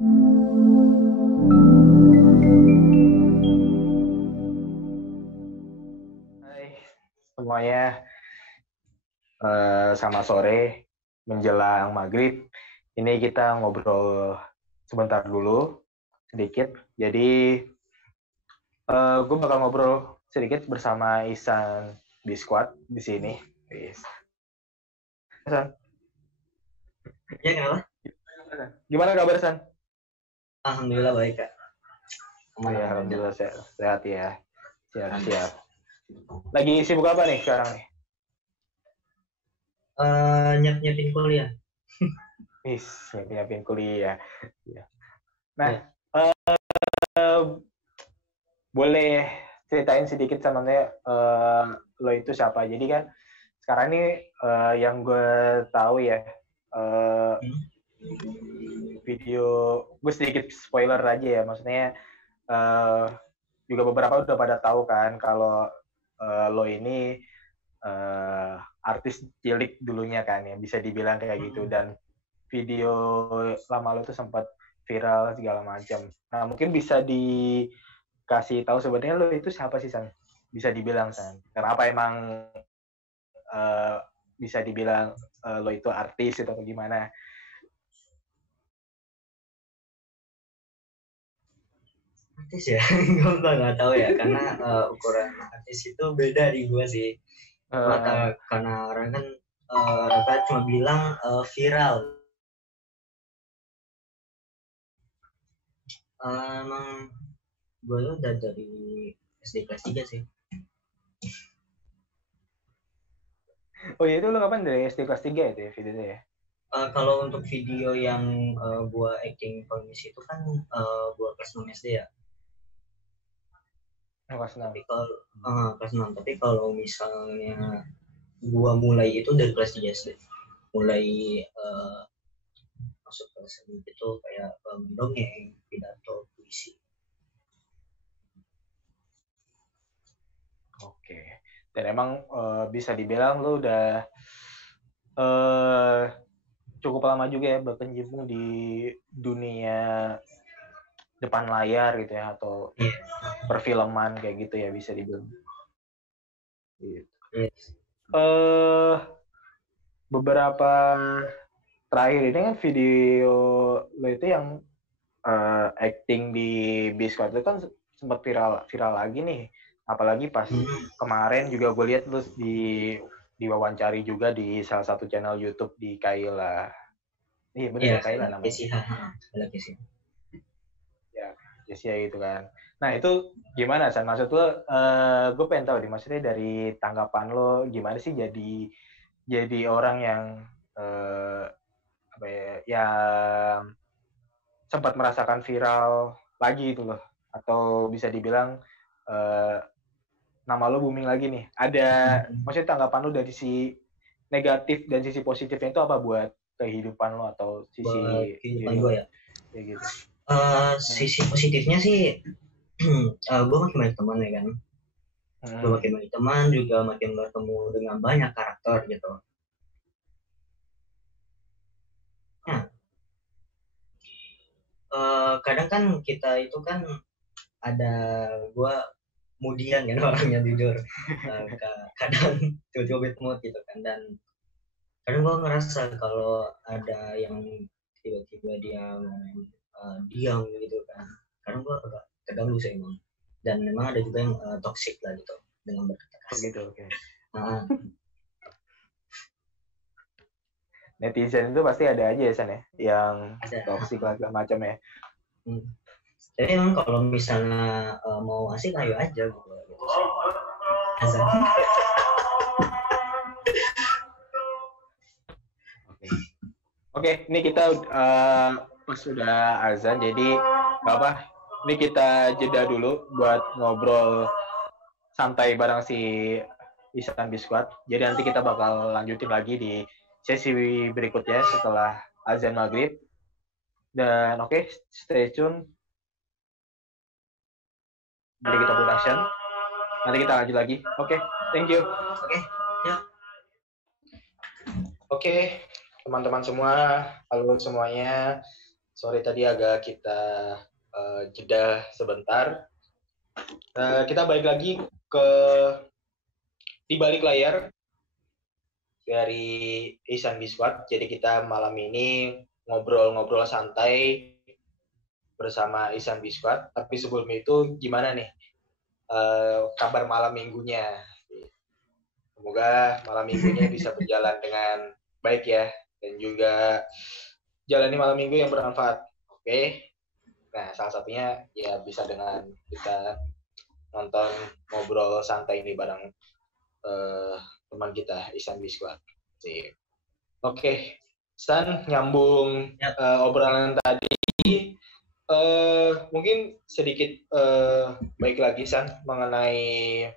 Hai semuanya, selamat sore menjelang maghrib. Ini kita ngobrol sebentar dulu, sedikit. Jadi, gue bakal ngobrol sedikit bersama Ihsan Bisquad di sini. Yes. Ihsan, Ya, kenapa? gimana kabar, San? Alhamdulillah baik, Kak. Ya, alhamdulillah sehat ya. Siap. Lagi sibuk apa nih sekarang nih? Nyiapin kuliah. Nyiapin kuliah. Nah, Ya. boleh ceritain sedikit sama saya, lo itu siapa? Jadi kan sekarang ini yang gue tahu ya, video gue sedikit spoiler aja ya, maksudnya juga beberapa udah pada tahu kan kalau lo ini artis cilik dulunya kan ya, bisa dibilang kayak gitu, dan video lama lo tuh sempat viral segala macam. Nah, mungkin bisa dikasih tahu sebenarnya lo itu siapa sih, San? Bisa dibilang, San. Kenapa emang bisa dibilang lo itu artis atau gimana? Artis ya? Gue nggak tahu ya, karena ukuran artis itu beda di gue sih. Karena orang kan rata cuma bilang viral. Emang gue tuh udah dari SD kelas 3 sih. Oh iya, itu lo kapan dari SD kelas 3 itu ya videonya ya? Kalau untuk video yang gue acting komisi itu kan gue kelas 6 SD ya. Kelas 6. Tapi kalau kelas 6, tapi kalau misalnya gua mulai itu dari kelas 3 SD. Mulai masuk ke seni itu kayak mendongeng, pidato, puisi. Oke. Dan emang bisa dibilang lo udah cukup lama juga ya berkecimpung di dunia depan layar gitu ya, atau perfilman kayak gitu ya, bisa dibilang. Gitu. Yes. Beberapa terakhir ini kan video lo itu yang acting di Biscuit itu kan sempat viral lagi nih, apalagi pas kemarin juga gue lihat lu diwawancari juga di salah satu channel YouTube di Kaila. Iya bener ya, Kaila namanya. Ya, Jessia gitu kan. Nah itu gimana, San? Maksud lo, gue pengen tahu nih, maksudnya dari tanggapan lo gimana sih jadi orang yang apa ya, yang sempat merasakan viral lagi itu loh, atau bisa dibilang nama lo booming lagi nih. Ada, maksudnya tanggapan lo dari sisi negatif dan sisi positifnya itu apa buat kehidupan lo atau sisi kehidupan gue ya? Ya gitu. Sisi positifnya sih, gue makin banyak teman ya kan. Gue makin banyak teman, juga makin bertemu dengan banyak karakter gitu. Nah, kadang kan kita itu kan ada, gue kemudian kan orangnya jujur, kadang tiba-tiba bad mood gitu kan, dan kadang gue ngerasa kalau ada yang tiba-tiba dia diam gitu kan, kadang gue agak terganggu sih emang, dan memang ada juga yang toxic lah gitu dengan berkata kasar gitu. Okay. Netizen itu pasti ada aja ya, San ya, yang toxic lah segala macam ya. Jadi emang kalau misalnya mau asik ayo aja gitu. Oke, ini kita sudah azan, jadi nggak apa. Ini kita jeda dulu buat ngobrol santai bareng si Ihsan Bisquad. Jadi nanti kita bakal lanjutin lagi di sesi berikutnya setelah azan maghrib. Dan oke, stay tune. Jadi kita production. Nanti kita lanjut lagi. Oke, thank you. Oke, teman-teman semua, halo semuanya. sorry tadi agak kita jeda sebentar. Kita balik lagi ke di balik layar dari Isan Biswat. Jadi kita malam ini ngobrol-ngobrol santai bersama Isan Biswat. Tapi sebelum itu gimana nih kabar malam minggunya? Semoga malam minggunya bisa berjalan dengan baik ya, dan juga jalani malam minggu yang bermanfaat. Oke. Nah, salah satunya ya bisa dengan kita nonton ngobrol santai ini bareng teman kita Isan Biswat. Oke, San, nyambung Ya. obrolan tadi, mungkin sedikit baik lagi San mengenai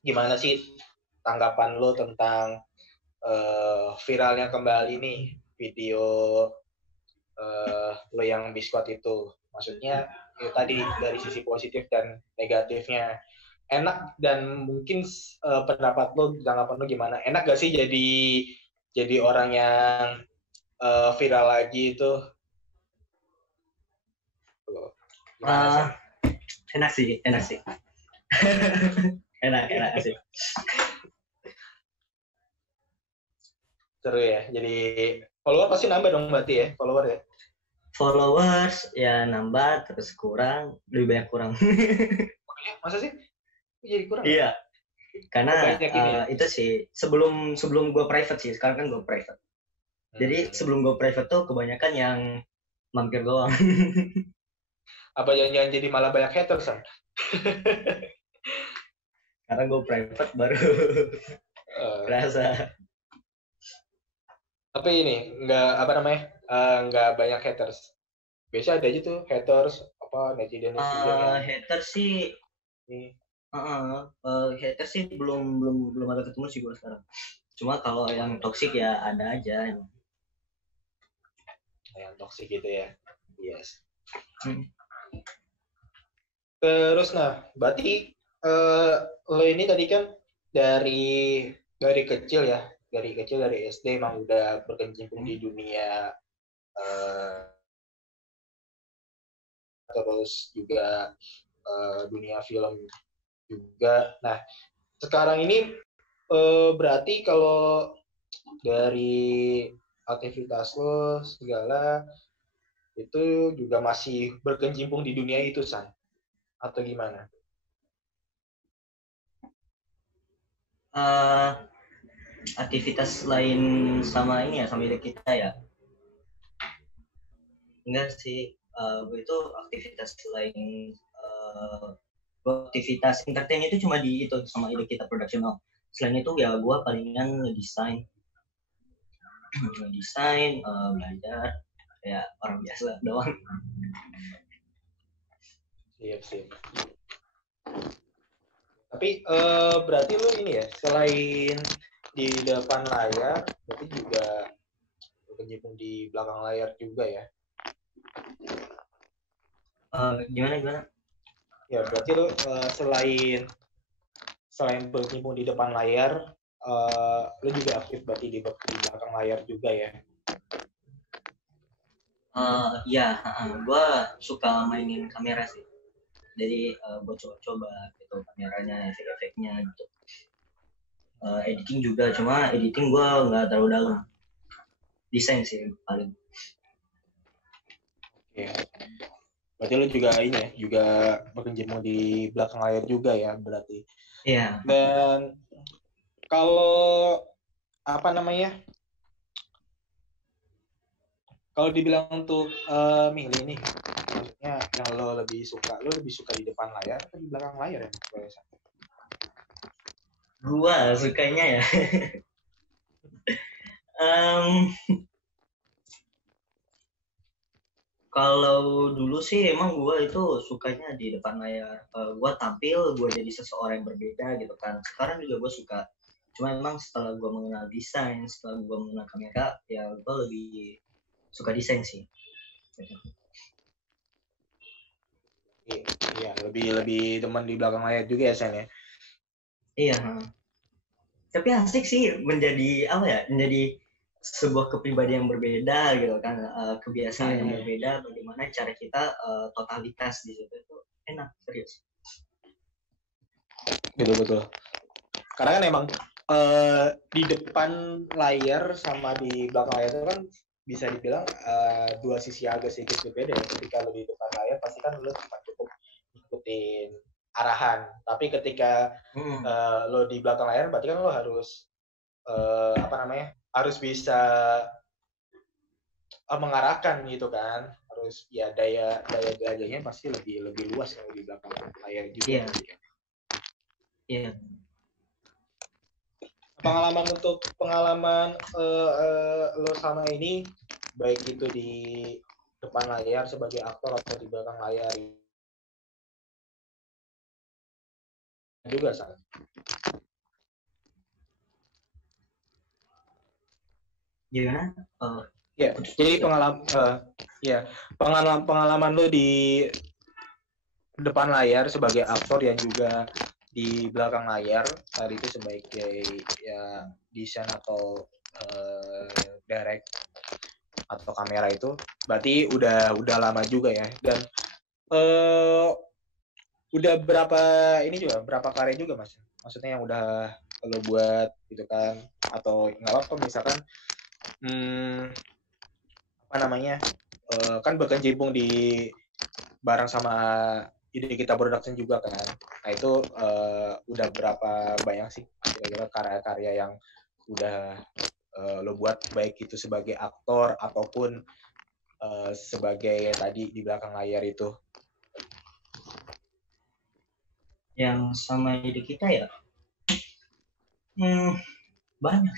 gimana sih tanggapan lo tentang viralnya kembali nih video lo yang Biskuat itu. Maksudnya ya, tadi dari sisi positif dan negatifnya. Enak dan mungkin pendapat lo, tanggapan lo gimana? Enak gak sih jadi orang yang viral lagi itu? Gimana sih? Enak sih. enak sih. Seru ya. Jadi follower pasti nambah dong berarti ya, follower ya? Followers ya nambah, terus lebih banyak kurang. Oh iya, masa sih? Jadi kurang? Iya. Karena ya? itu sih sebelum gue private sih, sekarang kan gue private. Jadi sebelum gue private tuh kebanyakan yang mampir doang. Apa jangan-jangan jadi malah banyak haters kan? Karena gue private baru berasa. Tapi ini nggak banyak haters. Biasa ada aja tuh haters netizen. Haters sih haters sih belum ada ketemu sih gue sekarang. Cuma kalau yang toksik ya ada aja. Yang toksik gitu ya. Yes. Terus berarti lo ini tadi kan dari kecil ya, dari SD emang udah berkecimpung di dunia terus juga dunia film juga. Nah, sekarang ini berarti kalau dari aktivitas lo segala itu juga masih berkecimpung di dunia itu, San? Atau gimana? Aktivitas lain sama ini ya, sama ide kita ya? Enggak sih, gue itu aktivitas lain, aktivitas entertain itu cuma di itu sama ide kita production. Selain itu ya gue palingan ngedesain, belajar ya orang biasa doang. Siap. Tapi berarti lu ini ya, selain di depan layar, berarti juga berkecimpung di belakang layar juga ya? Gimana? Ya berarti lu selain berkecimpung di depan layar, lu juga aktif berarti di belakang layar juga ya? Gue suka mainin kamera sih. Jadi gue coba gitu kameranya, efek-efeknya gitu. Editing juga, cuma editing gue nggak terlalu dalam. Desain sih paling. Oke. Berarti lu juga ini ya, juga berkecimpung di belakang layar juga ya berarti? Iya. Dan kalau kalau dibilang untuk milih nih, maksudnya yang lo lebih suka di depan layar atau di belakang layar ya? Gua sukanya ya. Kalau dulu sih emang gua itu sukanya di depan layar. Gua tampil, gua jadi seseorang yang berbeda gitu kan. Sekarang juga gua suka. Cuma emang setelah gua mengenal desain, setelah gua mengenal kamera, ya gua lebih suka desain sih. Iya, lebih teman di belakang layar juga ya, Sen ya? Iya. Tapi asik sih menjadi sebuah kepribadian yang berbeda gitu kan, kebiasaan yang berbeda, bagaimana cara kita totalitas di situ itu enak, serius. Betul. Karena kan emang di depan layar sama di belakang layar itu kan bisa dibilang dua sisi agak sedikit berbeda ya. Ketika lo di depan layar pasti kan lo cuma cukup ikutin arahan. Tapi ketika lo di belakang layar berarti kan lo harus harus bisa mengarahkan gitu kan. Harus ya daya belajarnya pasti lebih luas kalau di belakang layar juga. Iya. Pengalaman lo sama ini baik itu di depan layar sebagai aktor atau di belakang layar juga sama. Gimana? Ya, jadi pengalaman lo di depan layar sebagai aktor yang juga di belakang layar tadi itu sebagai ya desain atau direct atau kamera itu berarti udah lama juga ya. Dan udah berapa karya juga mas, maksudnya yang udah lo buat gitu kan, atau nggak apa misalkan kan berkecimpung di bareng sama ide kita production juga kan. Nah itu udah berapa banyak sih kira-kira karya-karya yang udah lo buat baik itu sebagai aktor ataupun sebagai tadi di belakang layar itu? Yang sama ide kita ya banyak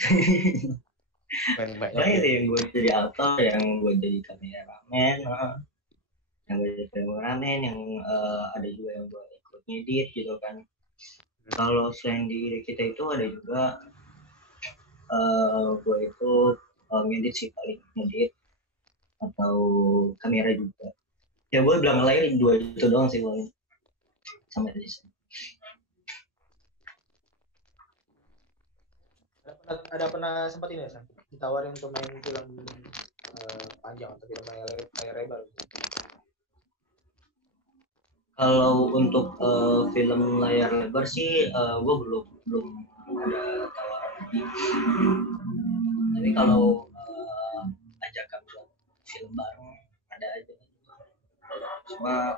banyak sih yang gue jadi aktor, yang gue jadi kameramen, yang gue jadi kameramen, yang ada juga yang gue ikut ngedit gitu kan. Kalau selain di ide kita itu ada juga gue itu ngedit sih, paling ngedit atau kamera juga ya. Gue bilang layar dua itu doang sih paling, sama desain. Ada pernah sempat ini ya, ditawarin untuk main film panjang atau film layar lebar? Kalau untuk film layar lebar sih gue belum ada tawaran. Tapi kalau ajakan buat film bareng ada aja. Cuma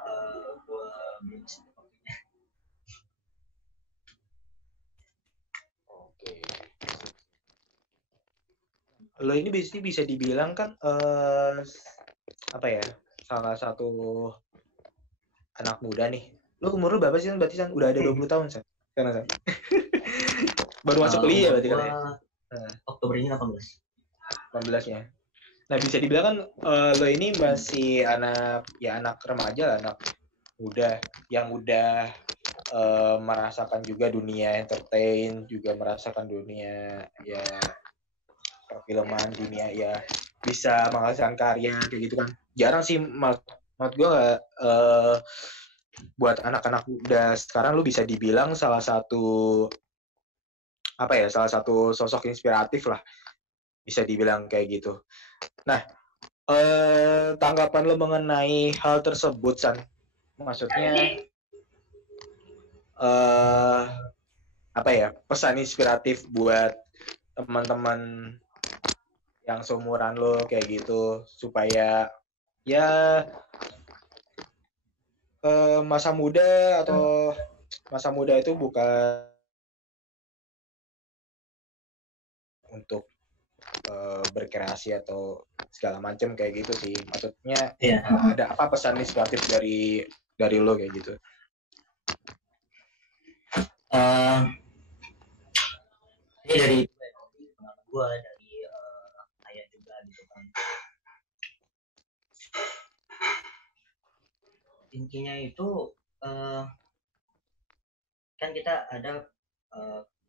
gue belum sempat. Oke. Lo ini bisa dibilang kan apa ya, salah satu anak muda nih. Lo umur lo berapa sih? Berarti kan udah ada 20 tahun San. Karena San. Baru masuk kuliah berarti kan ya. Oktober ini 18 ya. Nah bisa dibilang kan lo ini masih anak remaja, anak muda yang udah merasakan juga dunia entertain, juga merasakan dunia ya perfilman, dunia ya bisa menghasilkan karya kayak gitu kan. Jarang sih menurut gue buat anak-anak muda sekarang lu bisa dibilang salah satu sosok inspiratif lah, bisa dibilang kayak gitu. Nah, tanggapan lo mengenai hal tersebut San, maksudnya pesan inspiratif buat teman-teman yang seumuran lo kayak gitu supaya ya masa muda itu bukan untuk berkreasi atau segala macam kayak gitu sih, maksudnya ada apa pesan inspiratif dari lo kayak gitu? Ini dari pengalaman gue, dari ayah juga gitu kan. Intinya itu kan kita ada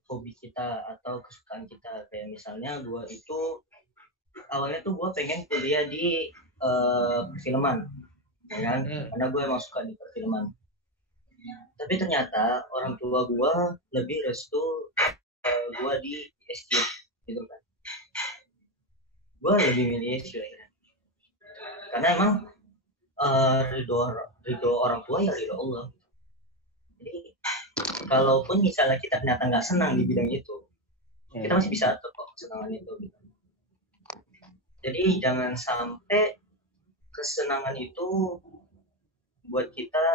hobi kita atau kesukaan kita. Kayak misalnya gue itu awalnya tuh gue pengen kuliah di perfilman ya kan, karena gue emang suka di perfilman. Tapi ternyata orang tua gue lebih restu gue di SQ gitu kan. gue lebih milih Syria karena emang ridho orang tua ya ridho Allah. Jadi kalaupun misalnya kita ternyata nggak senang di bidang itu, kita masih bisa atur kok kesenangan itu gitu. Jadi jangan sampai kesenangan itu buat kita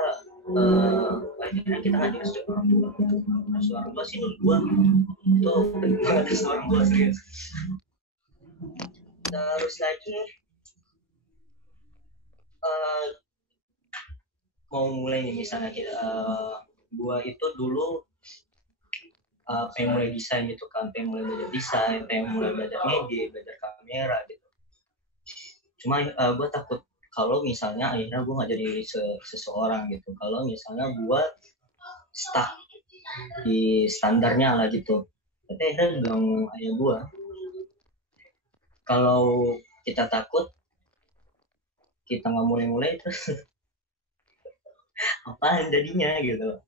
akhirnya kita nggak direstui orang tua. Restu orang tua sih menurut gua itu penting banget restu orang tua, serius. Terus lagi mau mulai nih misalnya kita gua itu dulu pengen mulai desain gitu kan, pengen mulai belajar desain, pengen mulai belajar ngedit, belajar kamera gitu. Cuma gue takut kalau misalnya akhirnya gue nggak jadi seseorang gitu, kalau misalnya gue stuck di standarnya lah gitu. Tapi akhirnya bilang ayah gue, kalau kita takut kita nggak mulai-mulai terus apa jadinya gitu.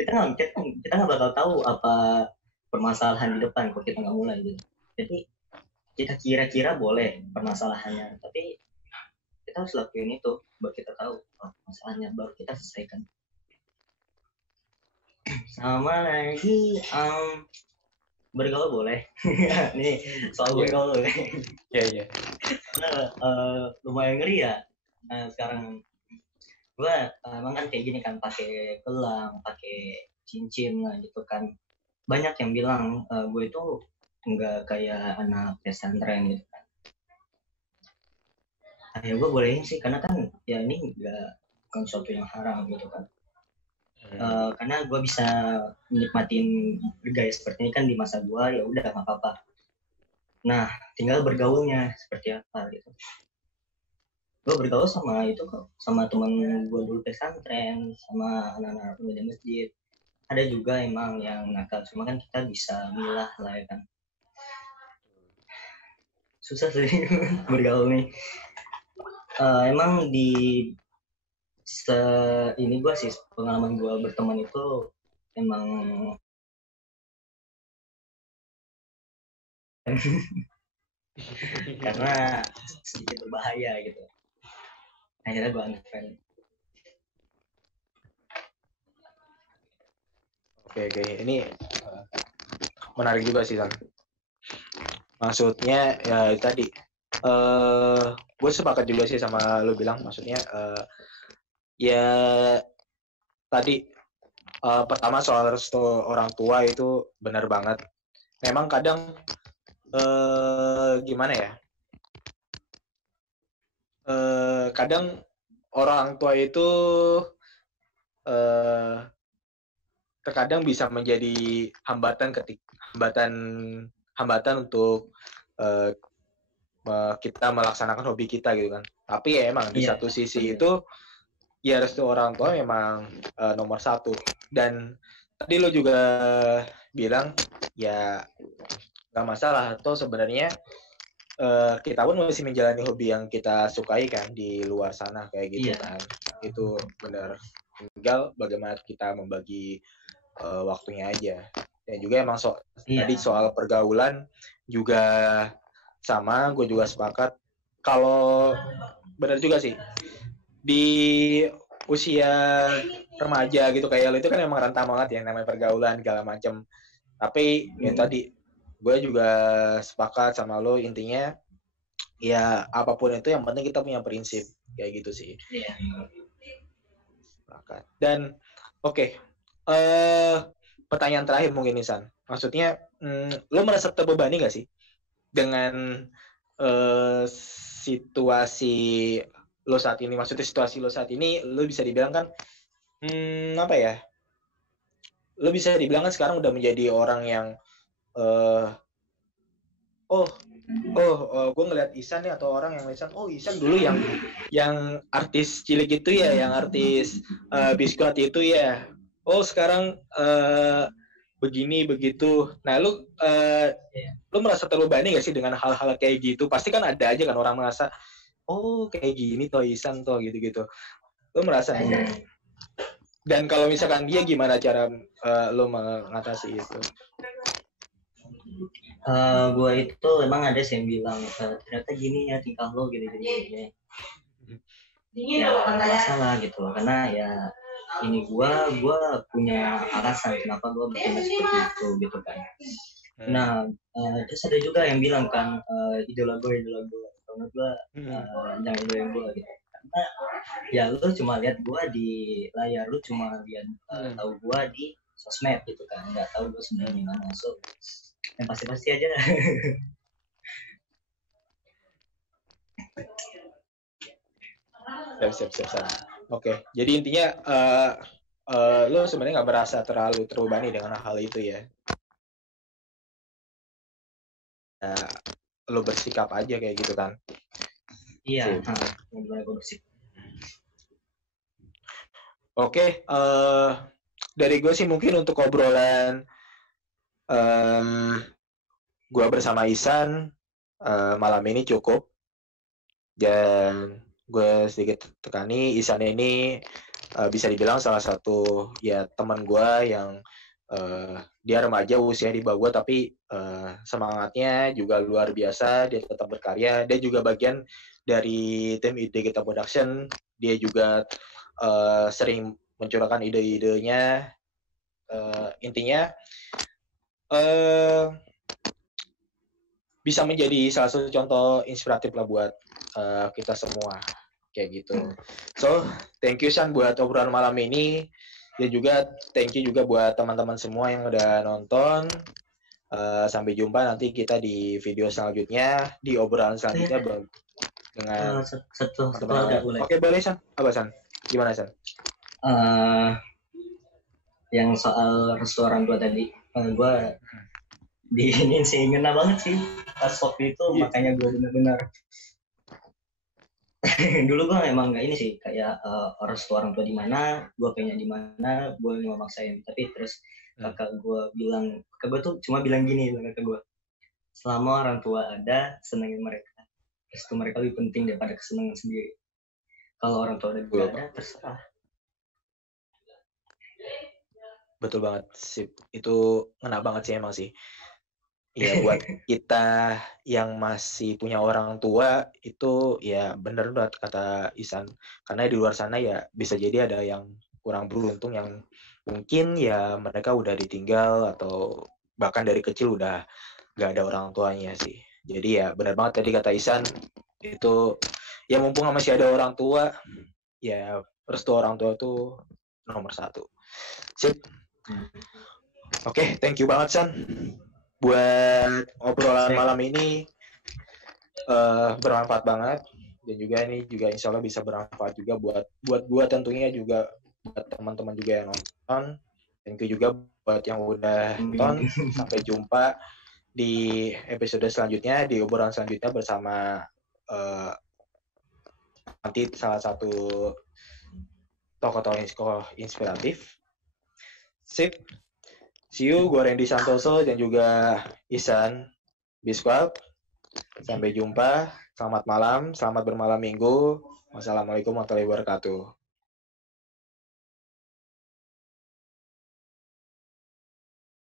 Kita nggak bakal tahu apa permasalahan di depan kalau kita nggak mulai gitu. Jadi kita kira-kira boleh permasalahannya, tapi kita harus lakuin itu baru kita tahu masalahnya, baru kita selesaikan. Sama lagi bergaul boleh. Nih soal bergaul boleh. Iya. Karena lumayan ngeri ya. Sekarang gue emang kan kayak gini kan, pakai gelang, pakai cincin lah gitu kan. Banyak yang bilang gue itu nggak kayak anak pesantren gitu kan. Ya gue bolehin sih karena kan ya ini bukan sesuatu yang haram gitu kan. Karena gue bisa menikmatin gaya seperti ini kan di masa gue, ya udah nggak apa-apa. Nah tinggal bergaulnya seperti apa gitu. Gue bergaul sama itu kok, sama teman gue dulu pesantren, sama anak-anak pemuda masjid. Ada juga emang yang nakal, cuma kan kita bisa milah lah ya kan. Susah sih bergaul nih. Emang di ini gue sih, pengalaman gue berteman itu emang karena sedikit berbahaya gitu. Akhirnya gue unfriend. Oke. Ini menarik juga sih, San. Maksudnya ya tadi gue sepakat juga sih sama lo bilang, maksudnya ya tadi pertama soal restu orang tua itu benar banget. Memang kadang gimana ya, kadang orang tua itu terkadang bisa menjadi hambatan untuk kita melaksanakan hobi kita gitu kan. Tapi ya emang di satu sisi itu ya restu orang tua memang nomor satu. Dan tadi lo juga bilang ya nggak masalah, atau sebenarnya kita pun masih menjalani hobi yang kita sukai kan di luar sana kayak gitu kan. Itu benar. Tinggal bagaimana kita membagi waktunya aja. Dan juga emang tadi soal pergaulan juga sama, gue juga sepakat. Kalau benar juga sih, di usia remaja gitu kayak lo itu kan emang rentang banget ya namanya pergaulan segala macam. Tapi ya tadi gue juga sepakat sama lo, intinya ya apapun itu yang penting kita punya prinsip kayak gitu sih. Sepakat. Dan oke. Pertanyaan terakhir mungkin Nisan. Maksudnya lo merasa terbebani nggak sih dengan situasi lo saat ini? Maksudnya situasi lo saat ini, lo bisa dibilang kan apa ya? Lo bisa dibilang kan sekarang udah menjadi orang yang gue ngeliat Isan nih, atau orang yang Isan, Isan dulu yang artis cilik itu ya, yang artis biskuit itu ya. Sekarang begini begitu. Nah, lu merasa terbebani gak sih dengan hal-hal kayak gitu? Pasti kan ada aja kan orang merasa, kayak gini toh Isan toh gitu-gitu. Lu merasa gak? Dan kalau misalkan dia, gimana cara lu mengatasi itu? Gue itu emang ada sih yang bilang ternyata gini ya tingkah lo gitu gini. Ya nggak masalah gitu loh, karena ya ini gue punya alasan kenapa gue bertindak seperti itu gitu kan. Nah terus ada juga yang bilang kan idola gue karena gue jangan idolain gue gitu, karena ya lu cuma lihat gue di layar, lu cuma lihat tahu gue di sosmed gitu kan, nggak tahu gue sebenarnya gimana. So yang pasti aja lah. Siap. Oke, jadi intinya lo sebenarnya nggak merasa terlalu terbebani dengan hal itu ya. Lo bersikap aja kayak gitu kan. Iya, gimana gue bersikap. Oke, dari gue sih mungkin untuk obrolan gue bersama Ihsan malam ini cukup. Dan gue sedikit tekani, Ihsan ini bisa dibilang salah satu ya teman gue yang dia remaja usia di bawah gue, tapi semangatnya juga luar biasa. Dia tetap berkarya. Dia juga bagian dari tim Ide Kita Production. Dia juga sering mencurahkan ide-idenya. Intinya bisa menjadi salah satu contoh inspiratif lah buat kita semua kayak gitu. So thank you San buat obrolan malam ini, dan juga thank you juga buat teman-teman semua yang udah nonton. Sampai jumpa nanti kita di video selanjutnya, di obrolan selanjutnya dengan satu teman-teman yang agak lain. boleh. Oke, boleh San. Apa San? Gimana San? Yang soal restu orang tua tadi, gue di ini sih ngena banget sih pas waktu itu, makanya gue benar-benar dulu gue emang nggak ini sih kayak restu orang tua di mana, gue pengen di mana, gue nggak maksain. Tapi terus kakak gue tuh cuma bilang gini, kakak gue, selama orang tua ada, senengin mereka, restu mereka lebih penting daripada kesenangan sendiri. Kalau orang tua udah gak ada, terserah. Betul banget sih, itu ngena banget sih emang sih. Ya buat kita yang masih punya orang tua itu ya bener banget kata Isan, karena di luar sana ya bisa jadi ada yang kurang beruntung yang mungkin ya mereka udah ditinggal atau bahkan dari kecil udah gak ada orang tuanya sih. Jadi ya bener banget tadi kata Isan, itu ya mumpung masih ada orang tua ya restu orang tua itu nomor satu. Sip. Oke, thank you banget San buat obrolan malam ini, bermanfaat banget, dan juga ini juga insya Allah bisa bermanfaat juga buat gue tentunya, juga buat teman-teman juga yang nonton. Thank you juga buat yang udah nonton. Sampai jumpa di episode selanjutnya, di obrolan selanjutnya bersama nanti salah satu tokoh-tokoh inspiratif. Sip. See you, gue Randy Santoso dan juga Ihsan Biswal. Sampai jumpa. Selamat malam, selamat bermalam minggu. Wassalamualaikum warahmatullahi wabarakatuh.